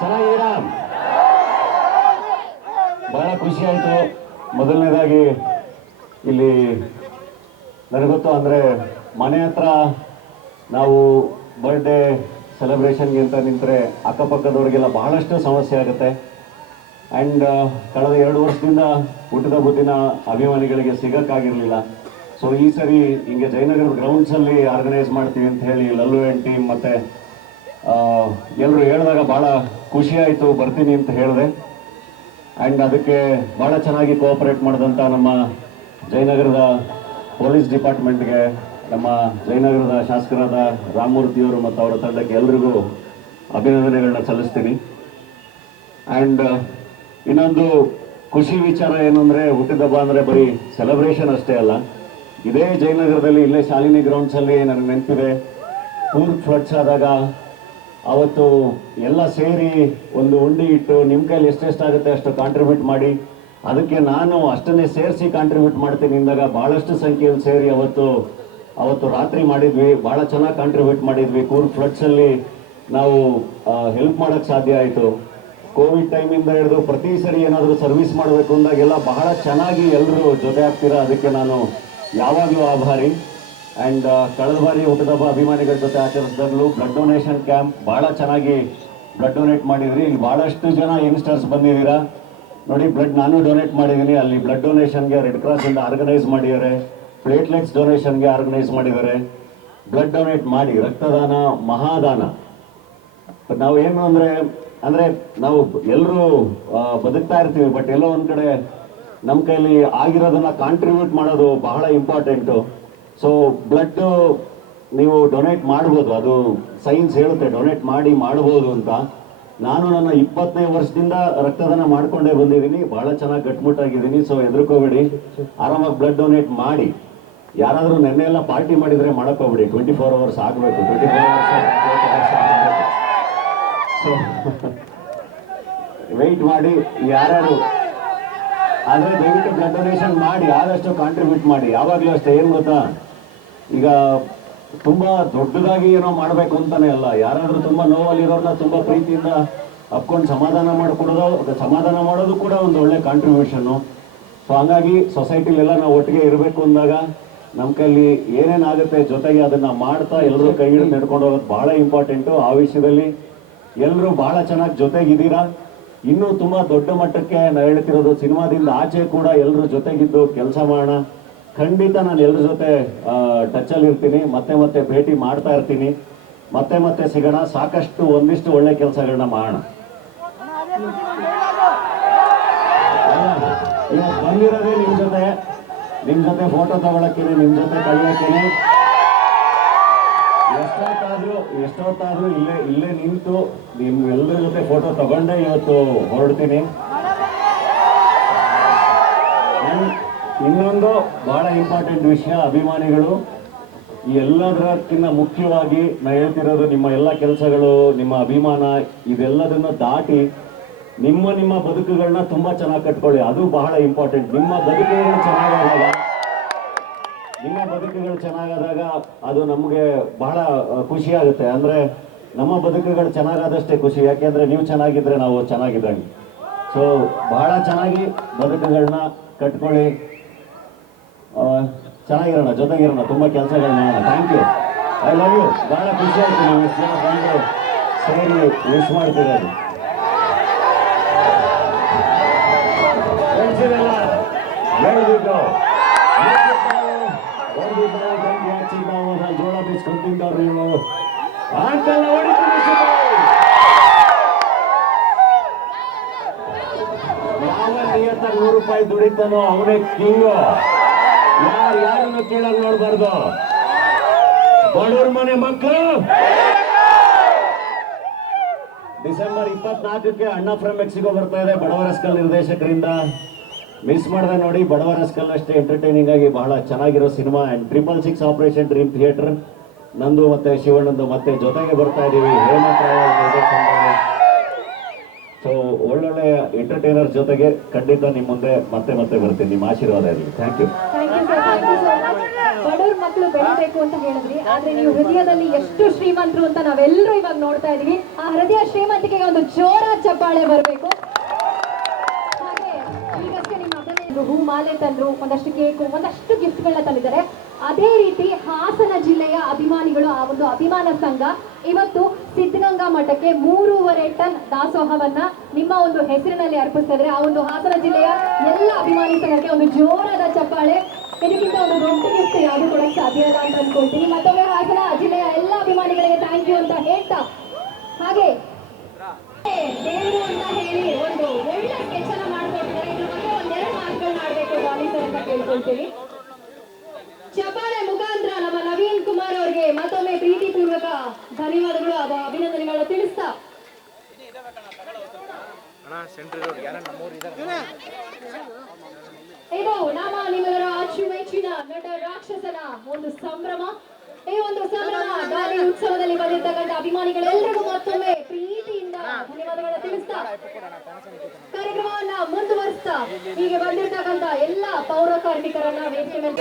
ಚೆನ್ನಾಗಿದ್ದೀರಾ? ಬಹಳ ಖುಷಿ ಆಯಿತು. ಮೊದಲನೇದಾಗಿ ಇಲ್ಲಿ ನನಗೊತ್ತು ಅಂದರೆ ಮನೆ ಹತ್ರ ನಾವು ಬರ್ಡೇ ಸೆಲೆಬ್ರೇಷನ್ಗೆ ಅಂತ ನಿಂತರೆ ಅಕ್ಕಪಕ್ಕದವರಿಗೆಲ್ಲ ಬಹಳಷ್ಟು ಸಮಸ್ಯೆ ಆಗುತ್ತೆ. ಆ್ಯಂಡ್ ಕಳೆದ 2 ವರ್ಷದಿಂದ ಹುಟ್ಟಿದ ಬುದ್ಧಿನ ಅಭಿಮಾನಿಗಳಿಗೆ ಸಿಗೋಕ್ಕಾಗಿರಲಿಲ್ಲ. ಸೊ ಈ ಸರಿ ಹಿಂಗೆ ಜಯನಗರ ಗ್ರೌಂಡ್ಸಲ್ಲಿ ಆರ್ಗನೈಸ್ ಮಾಡ್ತೀವಿ ಅಂತ ಹೇಳಿ ಲಲ್ಲು ಆ್ಯಂಡ್ ಟೀಮ್ ಮತ್ತು ಎಲ್ಲರೂ ಹೇಳಿದಾಗ ಭಾಳ ಖುಷಿ ಆಯಿತು, ಬರ್ತೀನಿ ಅಂತ ಹೇಳಿದೆ. ಆ್ಯಂಡ್ ಅದಕ್ಕೆ ಭಾಳ ಚೆನ್ನಾಗಿ ಕೋಆಪರೇಟ್ ಮಾಡಿದಂಥ ನಮ್ಮ ಜಯನಗರದ ಪೊಲೀಸ್ ಡಿಪಾರ್ಟ್ಮೆಂಟ್ಗೆ, ನಮ್ಮ ಜಯನಗರದ ಶಾಸಕರಾದ ರಾಮಮೂರ್ತಿಯವರು ಮತ್ತು ಅವರ ತಂಡಕ್ಕೆ ಎಲ್ರಿಗೂ ಅಭಿನಂದನೆಗಳನ್ನ ಸಲ್ಲಿಸ್ತೀನಿ. ಆ್ಯಂಡ್ ಇನ್ನೊಂದು ಖುಷಿ ವಿಚಾರ ಏನು ಅಂದರೆ, ಹುಟ್ಟಿದಬ್ಬ ಅಂದರೆ ಬರೀ ಸೆಲೆಬ್ರೇಷನ್ ಅಷ್ಟೇ ಅಲ್ಲ. ಇದೇ ಜಯನಗರದಲ್ಲಿ ಇಲ್ಲೇ ಶಾಲಿನಿ ಗ್ರೌಂಡ್ಸಲ್ಲಿ ನನಗೆ ನೆನಪಿದೆ, ಪೂರ್ತಿ ಫ್ಲಡ್ಸ್ ಆದಾಗ ಅವತ್ತು ಎಲ್ಲ ಸೇರಿ ಒಂದು ಉಂಡಿ ಇಟ್ಟು ನಿಮ್ಮ ಕೈಲಿ ಎಷ್ಟೆಷ್ಟಾಗುತ್ತೆ ಅಷ್ಟು ಕಾಂಟ್ರಿಬ್ಯೂಟ್ ಮಾಡಿ, ಅದಕ್ಕೆ ನಾನು ಅಷ್ಟನ್ನೇ ಸೇರಿಸಿ ಕಾಂಟ್ರಿಬ್ಯೂಟ್ ಮಾಡ್ತೀನಿ ಇಂದಾಗ ಭಾಳಷ್ಟು ಸಂಖ್ಯೆಯಲ್ಲಿ ಸೇರಿ ಅವತ್ತು ರಾತ್ರಿ ಮಾಡಿದ್ವಿ. ಭಾಳ ಚೆನ್ನಾಗಿ ಕಾಂಟ್ರಿಬ್ಯೂಟ್ ಮಾಡಿದ್ವಿ. ಕೂರ್ಗ್ ಫ್ಲಡ್ಸಲ್ಲಿ ನಾವು ಹೆಲ್ಪ್ ಮಾಡೋಕ್ಕೆ ಸಾಧ್ಯ ಆಯಿತು. ಕೋವಿಡ್ ಟೈಮಿಂದ ಹಿಡಿದು ಪ್ರತಿ ಸರಿ ಏನಾದರೂ ಸರ್ವಿಸ್ ಮಾಡಬೇಕು ಅಂದಾಗೆಲ್ಲ ಬಹಳ ಚೆನ್ನಾಗಿ ಎಲ್ಲರೂ ಜೊತೆ ಆಗ್ತೀರಾ. ಅದಕ್ಕೆ ನಾನು ಯಾವಾಗಲೂ ಆಭಾರಿ. ಆ್ಯಂಡ್ ಕಳೆದ ಬಾರಿ ಹುಟ್ಟಿದಬ್ಬ ಅಭಿಮಾನಿಗಳ ಜೊತೆ ಆಚರಿಸಿದಾಗಲೂ ಬ್ಲಡ್ ಡೊನೇಷನ್ ಕ್ಯಾಂಪ್ ಭಾಳ ಚೆನ್ನಾಗಿ ಬ್ಲಡ್ ಡೊನೇಟ್ ಮಾಡಿದ್ರಿ. ಇಲ್ಲಿ ಭಾಳಷ್ಟು ಜನ ಯಂಗ್ಸ್ಟರ್ಸ್ ಬಂದಿದ್ದೀರಾ ನೋಡಿ. ಬ್ಲಡ್ ನಾನು ಡೊನೇಟ್ ಮಾಡಿದ್ದೀನಿ. ಅಲ್ಲಿ ಬ್ಲಡ್ ಡೊನೇಷನ್ಗೆ ರೆಡ್ ಕ್ರಾಸಿಂದ ಆರ್ಗನೈಸ್ ಮಾಡಿದ್ದಾರೆ, ಪ್ಲೇಟ್ಲೆಟ್ಸ್ ಡೊನೇಷನ್ಗೆ ಆರ್ಗನೈಸ್ ಮಾಡಿದ್ದಾರೆ. ಬ್ಲಡ್ ಡೊನೇಟ್ ಮಾಡಿ, ರಕ್ತದಾನ ಮಹಾದಾನ. ನಾವು ಏನು ಅಂದರೆ ನಾವು ಎಲ್ಲರೂ ಬದುಕ್ತಾ ಇರ್ತೀವಿ, ಬಟ್ ಎಲ್ಲೋ ಒಂದು ಕಡೆ ನಮ್ಮ ಕೈಲಿ ಆಗಿರೋದನ್ನ ಕಾಂಟ್ರಿಬ್ಯೂಟ್ ಮಾಡೋದು ಬಹಳ ಇಂಪಾರ್ಟೆಂಟು. ಸೊ ಬ್ಲಡ್ ನೀವು ಡೊನೇಟ್ ಮಾಡ್ಬೋದು, ಅದು ಸೈನ್ಸ್ ಹೇಳುತ್ತೆ ಡೊನೇಟ್ ಮಾಡ್ಬೋದು ಅಂತ. ನಾನು ನನ್ನ 20ನೇ ವರ್ಷದಿಂದ ರಕ್ತದಾನ ಮಾಡ್ಕೊಂಡೇ ಬಂದಿದ್ದೀನಿ, ಭಾಳ ಚೆನ್ನಾಗಿ ಗಟ್ಮುಟ್ಟಾಗಿದ್ದೀನಿ. ಸೊ ಹೆದರ್ಕೋಬೇಡಿ, ಆರಾಮಾಗಿ ಬ್ಲಡ್ ಡೊನೇಟ್ ಮಾಡಿ. ಯಾರಾದರೂ ನೆನ್ನೆ ಎಲ್ಲ ಪಾರ್ಟಿ ಮಾಡಿದರೆ ಮಾಡೋಕ್ಕೋಗ್ಬೇಡಿ, 24 ಅವರ್ಸ್ ಆಗಬೇಕು, 24 ಅವರ್ಸ್ ಆಗಬೇಕು. ಸೊ ವೆಯ್ಟ್ ಮಾಡಿ ಯಾರ್ಯಾರು ಆದರೆ ದಯವಿಟ್ಟು ಬ್ಲಡ್ ಡೊನೇಷನ್ ಮಾಡಿ, ಆದಷ್ಟು ಕಾಂಟ್ರಿಬ್ಯೂಟ್ ಮಾಡಿ. ಯಾವಾಗಲೂ ಅಷ್ಟೇ, ಏನು ಗೊತ್ತಾ, ಈಗ ತುಂಬ ದೊಡ್ಡದಾಗಿ ಏನೋ ಮಾಡಬೇಕು ಅಂತಲೇ ಅಲ್ಲ, ಯಾರಾದರೂ ತುಂಬ ನೋವಲ್ಲಿರೋರನ್ನ ತುಂಬ ಪ್ರೀತಿಯಿಂದ ಅಪ್ಕೊಂಡು ಸಮಾಧಾನ ಮಾಡೋದು ಕೂಡ ಒಂದು ಒಳ್ಳೆ ಕಾಂಟ್ರಿಬ್ಯೂಷನ್ನು. ಸೊ ಹಂಗಾಗಿ ಸೊಸೈಟಿಲೆಲ್ಲ ನಾವು ಒಟ್ಟಿಗೆ ಇರಬೇಕು ಅಂದಾಗ ನಮ್ಮ ಕೈಲಿ ಏನೇನಾಗುತ್ತೆ ಜೊತೆಗೆ ಅದನ್ನು ಮಾಡ್ತಾ ಎಲ್ಲರೂ ಕೈ ಹಿಡಿದು ನಡ್ಕೊಂಡು ಹೋಗೋದು ಭಾಳ ಇಂಪಾರ್ಟೆಂಟು. ಆ ವಿಷಯದಲ್ಲಿ ಎಲ್ಲರೂ ಭಾಳ ಚೆನ್ನಾಗಿ ಜೊತೆಗಿದ್ದೀರಾ. ಇನ್ನೂ ತುಂಬ ದೊಡ್ಡ ಮಟ್ಟಕ್ಕೆ ನಾನು ಹೇಳ್ತಿರೋದು, ಸಿನಿಮಾದಿಂದ ಆಚೆ ಕೂಡ ಎಲ್ಲರೂ ಜೊತೆಗಿದ್ದು ಕೆಲಸ ಮಾಡೋಣ. ಖಂಡಿತ ನಾನು ಎಲ್ಲರ ಜೊತೆ ಟಚ್ಚಲ್ಲಿ ಇರ್ತೀನಿ, ಮತ್ತೆ ಭೇಟಿ ಮಾಡ್ತಾ ಇರ್ತೀನಿ. ಮತ್ತೆ ಸಿಗೋಣ, ಸಾಕಷ್ಟು ಒಂದಿಷ್ಟು ಒಳ್ಳೆ ಕೆಲಸಗಳನ್ನ ಮಾಡೋಣ. ಇವತ್ತು ಬಂದಿರೋದೇ ನಿಮ್ಮ ಜೊತೆ ಫೋಟೋ ತಗೊಳಕ್ಕೇನೆ, ನಿಮ್ಮ ಜೊತೆ ಕಲಿಯೋಕ್ಕೇನೆ. ಎಷ್ಟೊತ್ತಾದ್ರೂ ಇಲ್ಲೇ ನಿಂತು ನಿಮ್ಮೆಲ್ಲರ ಜೊತೆ ಫೋಟೋ ತಗೊಂಡೇ ಇವತ್ತು ಹೊರಡ್ತೀನಿ. ಇನ್ನೊಂದು ಬಹಳ ಇಂಪಾರ್ಟೆಂಟ್ ವಿಷಯ, ಅಭಿಮಾನಿಗಳು ಈ ಎಲ್ಲದಕ್ಕಿಂತ ಮುಖ್ಯವಾಗಿ ನಾನು ಹೇಳ್ತಿರೋದು, ನಿಮ್ಮ ಎಲ್ಲ ಕೆಲಸಗಳು, ನಿಮ್ಮ ಅಭಿಮಾನ, ಇದೆಲ್ಲದನ್ನು ದಾಟಿ ನಿಮ್ಮ ಬದುಕುಗಳನ್ನ ತುಂಬ ಚೆನ್ನಾಗಿ ಕಟ್ಕೊಳ್ಳಿ. ಅದು ಬಹಳ ಇಂಪಾರ್ಟೆಂಟ್. ನಿಮ್ಮ ಬದುಕುಗಳು ಚೆನ್ನಾಗಾದಾಗ ಅದು ನಮಗೆ ಬಹಳ ಖುಷಿ ಆಗುತ್ತೆ. ಅಂದರೆ ನಮ್ಮ ಬದುಕುಗಳು ಚೆನ್ನಾಗಾದಷ್ಟೇ ಖುಷಿ, ಯಾಕೆಂದರೆ ನೀವು ಚೆನ್ನಾಗಿದ್ದರೆ ನಾವು ಚೆನ್ನಾಗಿದ್ದಂಗೆ. ಸೊ ಬಹಳ ಚೆನ್ನಾಗಿ ಬದುಕುಗಳನ್ನ ಕಟ್ಕೊಳ್ಳಿ, ಚೆನ್ನಾಗಿರೋಣ, ಜೊತೆಗಿರೋಣ, ತುಂಬ ಕೆಲಸಗಳನ್ನ ಮಾಡೋಣ. Thank you, I love you. ಭಾಳ ಖುಷಿ ಆಯ್ತು ನೀವು ಇಷ್ಟು ಜನ ಬಂದು ಸೇರಿ ವಿಶ್ ಮಾಡ್ತಿರೋದು. ಬೆಂಕಿ ಹಚ್ಚಿ ನಾವು ಜೋಳ ಬೀಸ್ಕೊಂಡು ತಿಂದವ್ರು ನೀವು ಅಂತೆಲ್ಲ ಹೊಡಿತೀನಿ. ಯಾವ ನಿಯತ್ತಾಗಿ 100 ರೂಪಾಯಿ ದುಡಿತಾನೋ ಅವನೇ ಕಿಂಗು. ಯಾರನ್ನು ಕೇಳೋದು ನೋಡ್ಬಾರ್ದು. ಬಡವ್ರ ಮನೆ ಮಕ್ಕಳು ಡಿಸೆಂಬರ್ 24ಕ್ಕೆ ಅಣ್ಣ ಫ್ರಮ್ ಮೆಕ್ಸಿಕೋ ಬರ್ತಾ ಇದೆ ಬಡವರಸ್ಕಲ್ ನಿರ್ದೇಶಕರಿಂದ. ಮಿಸ್ ಮಾಡಿದೆ ನೋಡಿ. ಬಡವರಸ್ಕಲ್ ಅಷ್ಟೇ ಎಂಟರ್ಟೈನಿಂಗ್ ಆಗಿ ಬಹಳ ಚೆನ್ನಾಗಿರೋ cinema. And 666 operation dream theatre ನಂದು ಮತ್ತೆ ಶಿವಣ್ಣಂದು ಮತ್ತೆ ಜೊತೆಗೆ ಬರ್ತಾ ಇದ್ದೀವಿ ಹೇಮಂತ್. ಸೊ ಒಳ್ಳೊಳ್ಳೆ ಎಂಟರ್ಟೈನರ್ ಜೊತೆಗೆ ಖಂಡಿತ ನಿಮ್ಮ ಮುಂದೆ ಮತ್ತೆ ಬರ್ತೀನಿ. ನಿಮ್ಮ ಆಶೀರ್ವಾದ ಇರಲಿ. Thank you. ಬಡವ್ರ ಮಕ್ಕಳು ಬೆಳಿಬೇಕು ಅಂತ ಹೇಳಿದ್ರಿ, ಆದ್ರೆ ನೀವು ಹೃದಯದಲ್ಲಿ ಎಷ್ಟು ಶ್ರೀಮಂತರು ಅಂತ ನಾವೆಲ್ಲರೂ ಇವಾಗ ನೋಡ್ತಾ ಇದೀವಿ. ಆ ಹೃದಯ ಶ್ರೀಮಂತಿಕೆಗೆ ಒಂದು ಜೋರಾದ ಚಪ್ಪಾಳೆ ಬರಬೇಕು. ಹಾಗೆ ಈಗಷ್ಟೇ ನಿಮ್ಮ ಅಭಿನಯ ಹೂ ಮಾಲೆ ತಂದ್ರು, ಒಂದಷ್ಟು ಕೇಕು, ಒಂದಷ್ಟು ಗಿಫ್ಟ್ಗಳನ್ನ ತಂದಿದ್ದಾರೆ. ಅದೇ ರೀತಿ ಹಾಸನ ಜಿಲ್ಲೆಯ ಅಭಿಮಾನಿಗಳು, ಆ ಒಂದು ಅಭಿಮಾನ ಸಂಘ ಇವತ್ತು ಸಿದ್ಧಗಂಗಾ ಮಠಕ್ಕೆ 3.5 ಟನ್ ದಾಸೋಹವನ್ನ ನಿಮ್ಮ ಒಂದು ಹೆಸರಿನಲ್ಲಿ ಅರ್ಪಿಸ್ತಾ ಇದ್ರೆ, ಆ ಒಂದು ಹಾಸನ ಜಿಲ್ಲೆಯ ಎಲ್ಲ ಅಭಿಮಾನಿ ಸಂಘಕ್ಕೆ ಒಂದು ಜೋರಾದ ಚಪ್ಪಾಳೆ. ಇದಕ್ಕಿಂತ ಒಂದು ದೊಡ್ಡ ಗಿಫ್ಟ್ ಯಾವುದು ಕೊಡಕ್ಕೆ ಸಾಧ್ಯ ಇಲ್ಲ ಅಂತ ಅನ್ಕೊಳ್ತೀನಿ. ಮತ್ತೊಮ್ಮೆ ಹಾಸನ ಜಿಲ್ಲೆಯ ಎಲ್ಲ ಅಭಿಮಾನಿಗಳಿಗೆ ಥ್ಯಾಂಕ್ ಯು ಅಂತ ಹೇಳ್ತಾ, ಹಾಗೆ ದೇವರು ಅಂತ ಹೇಳಿ ಒಂದು ಒಳ್ಳೆ ಸ್ಕೆಚ್ ಅನ್ನ ಮಾಡ್ಕೊಡ್ತಾರೆ. ಇದ್ರ ಬಗ್ಗೆ ಒಂದೆರಡು ಮಾತುಗಳು ಮಾಡ್ಬೇಕು ಡಾಲಿ ಸರ್ ಅಂತ ಕೇಳ್ಕೊಳ್ತೀವಿ. ಚಪ್ಪಾಳೆ ಮುಖಾಂತರ ನಮ್ಮ ನವೀನ್ ಕುಮಾರ್ ಅವರಿಗೆ ಮತ್ತೊಮ್ಮೆ ಪ್ರೀತಿಪೂರ್ವಕ ಧನ್ಯವಾದಗಳು, ಅಭಿನಂದನೆಗಳನ್ನ ತಿಳಿಸ್ತಾ, ಇದು ನಮ್ಮ ನಿಮ್ಮೆಲ್ಲರ ಅಚ್ಚುಮೆಚ್ಚಿನ ನಟ ರಾಕ್ಷಸನ ಒಂದು ಸಂಭ್ರಮ. ಈ ಒಂದು ಸಂಭ್ರಮ ಗಾಲಿ ಉತ್ಸವದಲ್ಲಿ ಬಂದಿರ್ತಕ್ಕಂಥ ಅಭಿಮಾನಿಗಳೆಲ್ಲರಿಗೂ ಮತ್ತೊಮ್ಮೆ ಪ್ರೀತಿಯಿಂದ ಧನ್ಯವಾದಗಳನ್ನ ತಿಳಿಸ್ತಾ, ಕಾರ್ಯಕ್ರಮವನ್ನ ಮುಂದುವರಿಸ್ತಾ ಹೀಗೆ ಬಂದಿರ್ತಕ್ಕಂಥ ಎಲ್ಲ ಪೌರ ಕಾರ್ಮಿಕರನ್ನ ವೇದಿಕೆ ಮೇಲೆ